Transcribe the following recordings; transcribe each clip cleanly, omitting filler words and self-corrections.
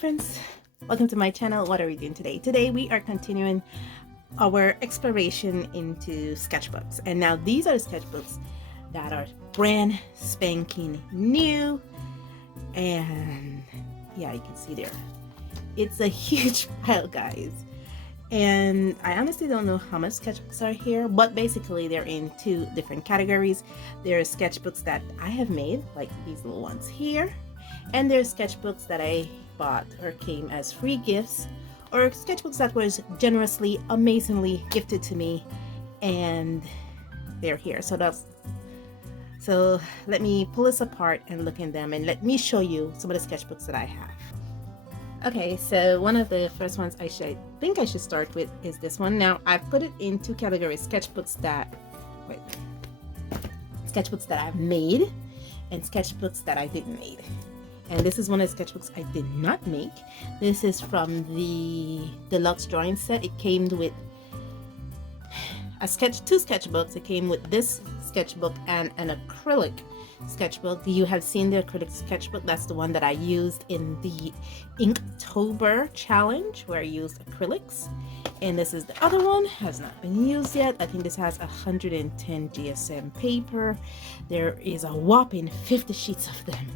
friends, welcome to my channel. What are we doing today? Today we are continuing our exploration into sketchbooks, and now these are the sketchbooks that are brand spanking new. And yeah, you can see there, it's a huge pile, guys, and I honestly don't know how much sketchbooks are here, but basically they're in two different categories. There are sketchbooks that I have made, like these little ones here, and there's sketchbooks that I bought or came as free gifts, or sketchbooks that was generously, amazingly gifted to me, and they're here. So let me pull this apart and look in them, and let me show you some of the sketchbooks that I have. Okay, so one of the first ones I think I should start with is this one. Now I've put it in two categories: sketchbooks that I've made and sketchbooks that I didn't make. And this is one of the sketchbooks I did not make. This is from the deluxe drawing set. It came with two sketchbooks. It came with this sketchbook and an acrylic sketchbook. You have seen the acrylic sketchbook. That's the one that I used in the Inktober challenge, where I used acrylics. And this is the other one, has not been used yet. I think this has 110 GSM paper. There is a whopping 50 sheets of them.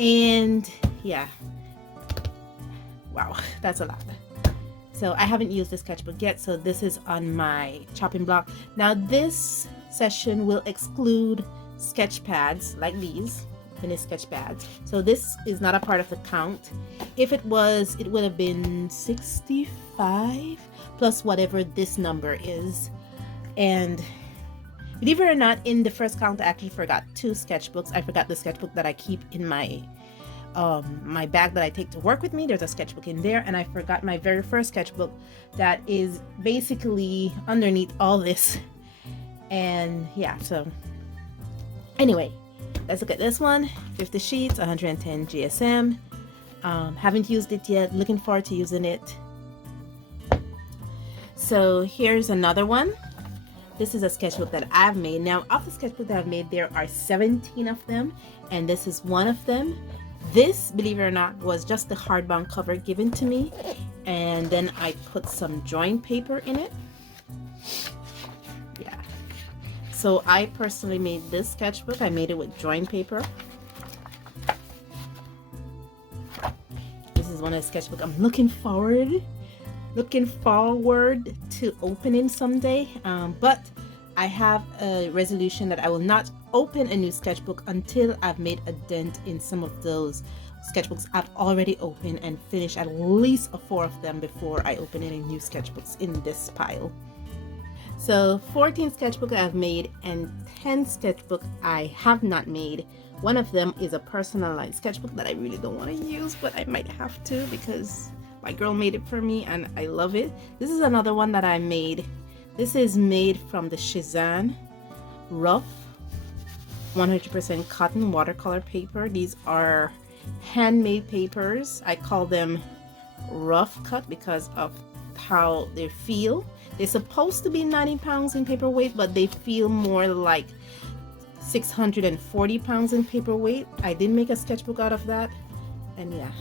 And yeah, wow, that's a lot. So I haven't used the sketchbook yet, so this is on my chopping block. Now this session will exclude sketch pads like these, finished sketch pads. So this is not a part of the count. If it was, it would have been 65 plus whatever this number is. And believe it or not, in the first count I actually forgot two sketchbooks. I forgot the sketchbook that I keep in my my bag that I take to work with me. There's a sketchbook in there, and I forgot my very first sketchbook that is basically underneath all this. And yeah, so anyway, let's look at this one. 50 sheets, 110 GSM. Haven't used it yet, looking forward to using it. So here's another one. This is a sketchbook that I've made. Now, of the sketchbook that I've made, there are 17 of them, and this is one of them. This, believe it or not, was just the hardbound cover given to me, and then I put some drawing paper in it. Yeah. So I personally made this sketchbook. I made it with drawing paper. This is one of the sketchbooks I'm looking forward to opening someday, but I have a resolution that I will not open a new sketchbook until I've made a dent in some of those sketchbooks I've already opened and finished at least 4 of them before I open any new sketchbooks in this pile. So 14 sketchbooks I've made and 10 sketchbooks I have not made. One of them is a personalized sketchbook that I really don't want to use, but I might have to because my girl made it for me and I love it. This is another one that I made. This is made from the Shizan rough 100% cotton watercolor paper. These are handmade papers. I call them rough cut because of how they feel. They're supposed to be 90 pounds in paper weight, but they feel more like 640 pounds in paper weight. I did make a sketchbook out of that, and yeah,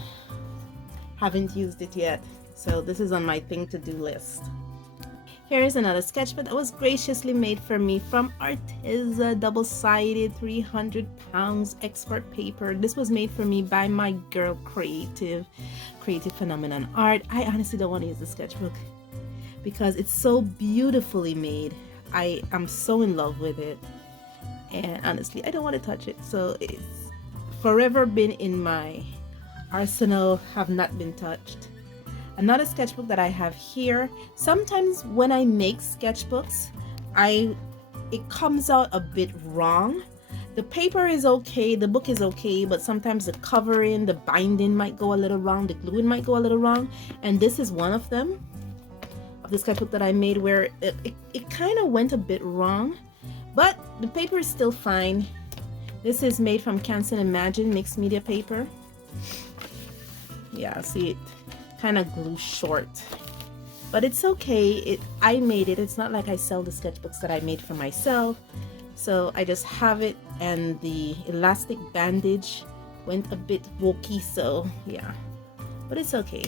haven't used it yet, so this is on my thing to do list. Here is another sketchbook that was graciously made for me from Arteza, double-sided 300 pounds expert paper. This was made for me by my girl Creative Phenomenon Art. I honestly don't want to use the sketchbook because it's so beautifully made. I am so in love with it, and honestly I don't want to touch it, so it's forever been in my arsenal, have not been touched. Another sketchbook that I have here, sometimes when I make sketchbooks, it comes out a bit wrong. The paper is okay, the book is okay, but sometimes the covering, the binding might go a little wrong, the gluing might go a little wrong, and this is one of them, of the sketchbook that I made, where it kind of went a bit wrong, but the paper is still fine. This is made from Canson Imagine mixed media paper. Yeah, see, it kind of glue short, but it's okay. I made it. It's not like I sell the sketchbooks that I made for myself, so I just have it, and the elastic bandage went a bit wonky, so yeah, but it's okay.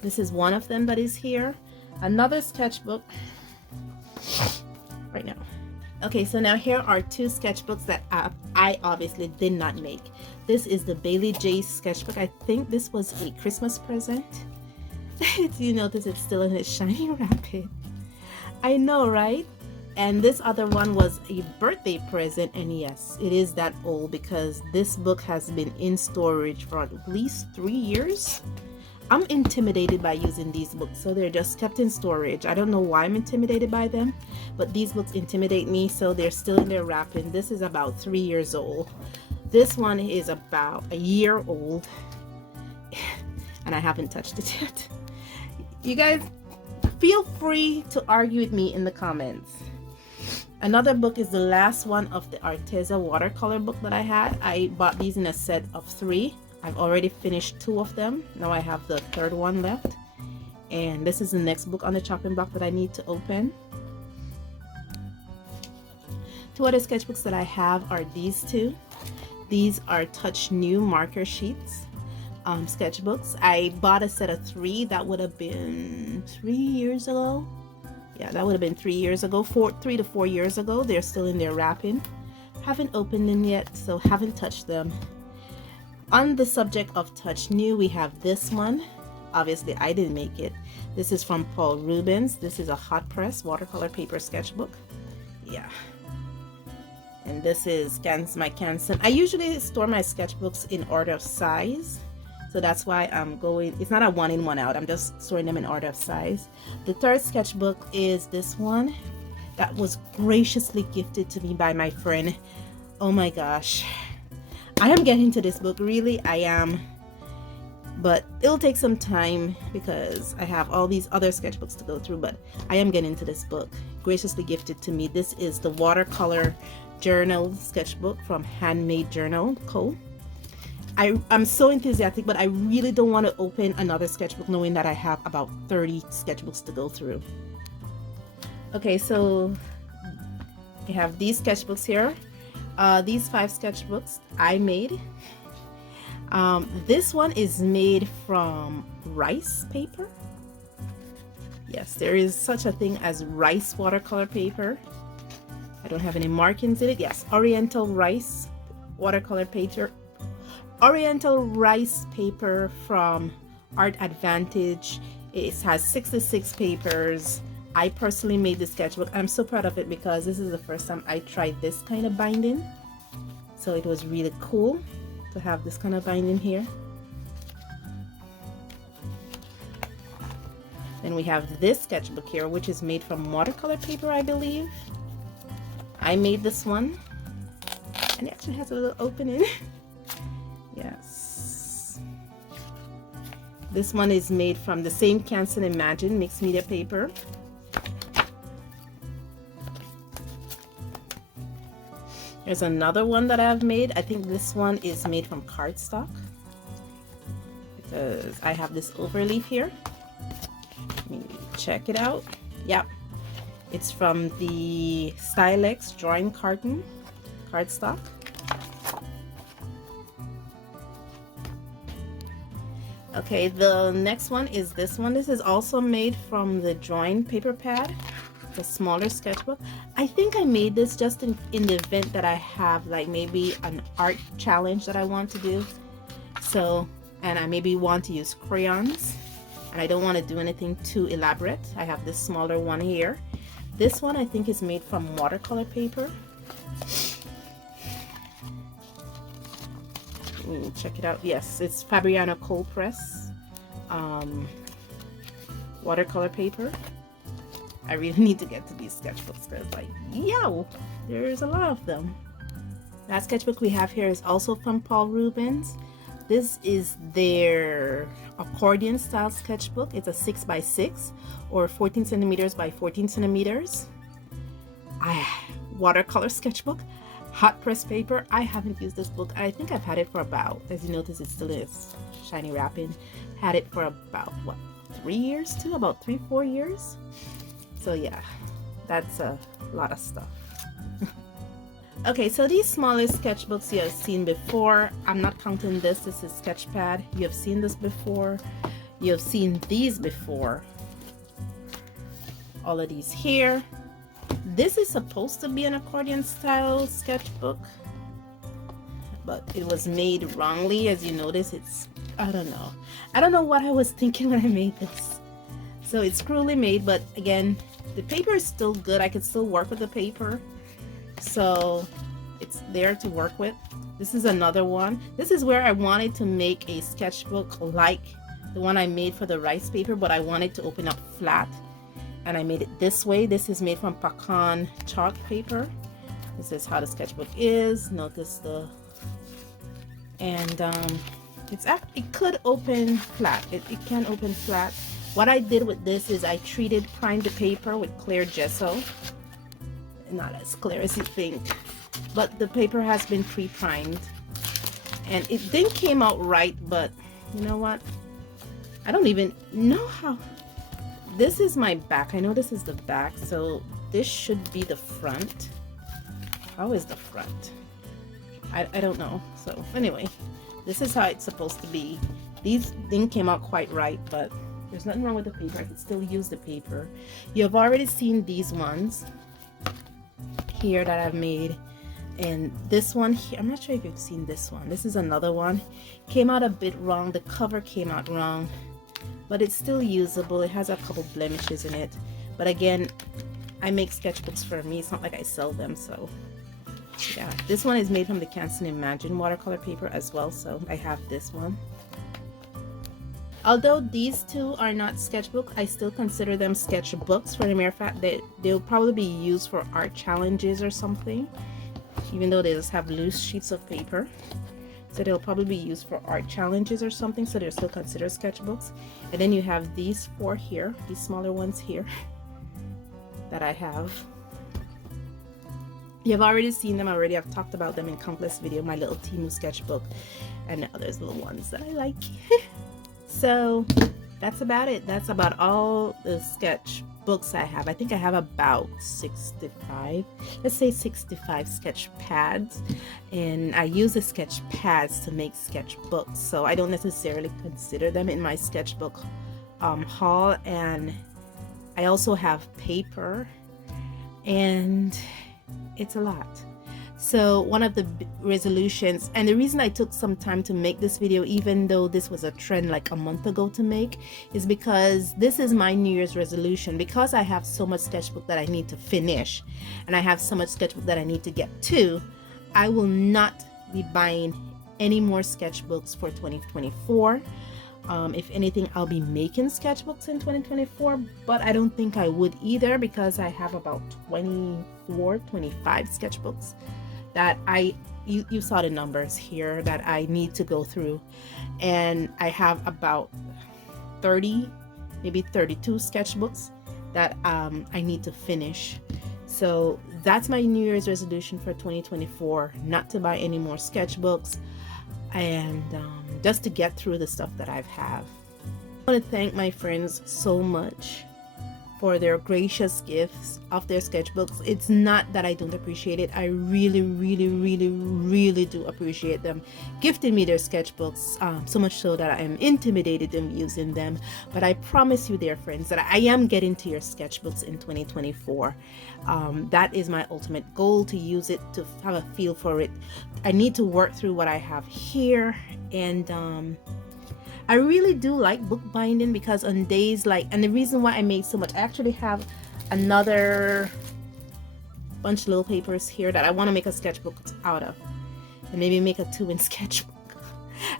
This is one of them that is here. Another sketchbook right now. Okay, so now here are two sketchbooks that I obviously did not make. This is the Bailey J sketchbook. I think this was a Christmas present. You notice it's still in its shiny wrapping. I know, right? And this other one was a birthday present, and yes, it is that old because this book has been in storage for at least 3 years. I'm intimidated by using these books, so they're just kept in storage. I don't know why I'm intimidated by them, but these books intimidate me, so they're still in their wrapping. This is about 3 years old. This one is about a year old, and I haven't touched it yet. You guys, feel free to argue with me in the comments. Another book is the last one of the Arteza watercolor book that I had. I bought these in a set of 3. I've already finished 2 of them. Now I have the 3rd one left. And this is the next book on the chopping block that I need to open. 2 other sketchbooks that I have are these 2. These are Touch New marker sheets sketchbooks. I bought a set of 3. That would have been 3 years ago. Yeah, that would have been 3 years ago, 3 to 4 years ago. They're still in their wrapping. Haven't opened them yet, so haven't touched them. On the subject of Touch New, we have this one. Obviously, I didn't make it. This is from Paul Rubens. This is a hot press watercolor paper sketchbook. Yeah. And this is my Canson. I usually store my sketchbooks in order of size. So that's why I'm going, it's not a one in, one out. I'm just storing them in order of size. The 3rd sketchbook is this one that was graciously gifted to me by my friend. Oh my gosh. I am getting to this book, really, I am. But it'll take some time because I have all these other sketchbooks to go through, but I am getting to this book. Graciously gifted to me. This is the watercolor journal sketchbook from Handmade Journal Co. I'm so enthusiastic, but I really don't want to open another sketchbook knowing that I have about 30 sketchbooks to go through. Okay, so I have these sketchbooks here. These 5 sketchbooks I made. This one is made from rice paper. Yes, there is such a thing as rice watercolor paper. I don't have any markings in it. Yes, Oriental rice watercolor paper. Oriental rice paper from Art Advantage. It has 66 papers. I personally made this sketchbook. I'm so proud of it because this is the first time I tried this kind of binding. So it was really cool to have this kind of binding here. Then we have this sketchbook here, which is made from watercolor paper, I believe. I made this one. And it actually has a little opening. Yes. This one is made from the same Canson Imagine mixed media paper. There's another one that I've made. I think this one is made from cardstock because I have this overleaf here. Let me check it out. Yep. It's from the Stylex drawing carton cardstock. Okay, the next one is this one. This is also made from the drawing paper pad, the smaller sketchbook. I think I made this just in the event that I have like maybe an art challenge that I want to do. So, and I maybe want to use crayons and I don't want to do anything too elaborate. I have this smaller one here. This one I think is made from watercolor paper. Check it out. Yes, it's Fabriano cold press watercolor paper. I really need to get to these sketchbooks because like, yo, there's a lot of them. That sketchbook we have here is also from Paul Rubens. This is their accordion style sketchbook. It's a 6x6 or 14 centimeters by 14 centimeters. Watercolor sketchbook. Hot press paper. I haven't used this book. I think I've had it for about, as you notice, it still is shiny wrapping. Had it for about what, 3 years too? About 3-4 years. So yeah, that's a lot of stuff. Okay, so these smaller sketchbooks you have seen before. I'm not counting this. This is Sketchpad. You have seen this before. You have seen these before. All of these here. This is supposed to be an accordion style sketchbook, but it was made wrongly. As you notice, it's, I don't know what I was thinking when I made this. So it's cruelly made, but again, the paper is still good. I could still work with the paper, so it's there to work with. This is another one. This is where I wanted to make a sketchbook like the one I made for the rice paper, but I wanted to open up flat, and I made it this way. This is made from pecan chalk paper. This is how the sketchbook is. Notice the, and it could open flat. It can open flat. What I did with this is I primed the paper with clear gesso. Not as clear as you think, but the paper has been pre-primed, and it didn't came out right, but you know what? I don't even know how. This is my back. I know this is the back, so this should be the front. How is the front? I don't know. So anyway, this is how it's supposed to be. These didn't came out quite right, but there's nothing wrong with the paper. I can still use the paper. You have already seen these ones here that I've made, and this one here, I'm not sure if you've seen this one. This is another one. Came out a bit wrong. The cover came out wrong, but it's still usable. It has a couple blemishes in it, but again, I make sketchbooks for me. It's not like I sell them. So yeah, this one is made from the Canson Imagine watercolor paper as well, so I have this one. Although these two are not sketchbook, I still consider them sketchbooks, for the mere fact that they'll probably be used for art challenges or something, even though they just have loose sheets of paper. So they'll probably be used for art challenges or something, so they're still considered sketchbooks. And then you have these four here, these smaller ones here that I have. You've already seen them already. I've talked about them in countless videos, my little Timu sketchbook and the others little ones that I like. So that's about it. That's about all the sketchbooks I have. I think I have about 65, let's say 65 sketch pads, and I use the sketch pads to make sketchbooks, so I don't necessarily consider them in my sketchbook haul. And I also have paper, and it's a lot. So one of the resolutions, and the reason I took some time to make this video, even though this was a trend like a month ago to make, is because this is my New Year's resolution. Because I have so much sketchbook that I need to finish, and I have so much sketchbook that I need to get to, I will not be buying any more sketchbooks for 2024. If anything, I'll be making sketchbooks in 2024, but I don't think I would either, because I have about 24, 25 sketchbooks that you saw the numbers here that I need to go through, and I have about 30, maybe 32 sketchbooks that I need to finish. So that's my New Year's resolution for 2024, not to buy any more sketchbooks, and just to get through the stuff that I have. I want to thank my friends so much for their gracious gifts of their sketchbooks. It's not that I don't appreciate it. I really do appreciate them gifting me their sketchbooks, so much so that I am intimidated in using them. But I promise you, dear friends, that I am getting to your sketchbooks in 2024. That is my ultimate goal, to use it, to have a feel for it. I need to work through what I have here, and I really do like bookbinding, because on days like, and the reason why I made so much, I actually have another bunch of little papers here that I want to make a sketchbook out of, and maybe make a 2-in sketchbook.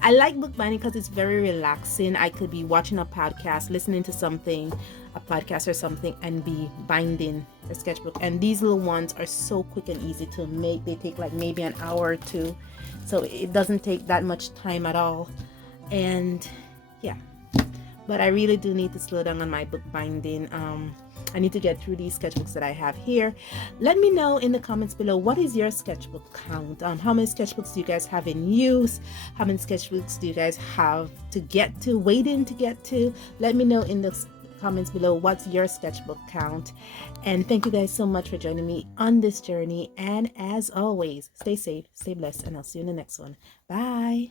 I like bookbinding because it's very relaxing. I could be watching a podcast, listening to something, a podcast or something, and be binding a sketchbook. And these little ones are so quick and easy to make. They take like maybe an hour or two, so it doesn't take that much time at all. And yeah, but I really do need to slow down on my bookbinding. I need to get through these sketchbooks that I have here. Let me know in the comments below, what is your sketchbook count? How many sketchbooks do you guys have in use? How many sketchbooks do you guys have to get to, waiting to get to? Let me know in the comments below what's your sketchbook count. And thank you guys so much for joining me on this journey. And as always, stay safe, stay blessed, and I'll see you in the next one. Bye.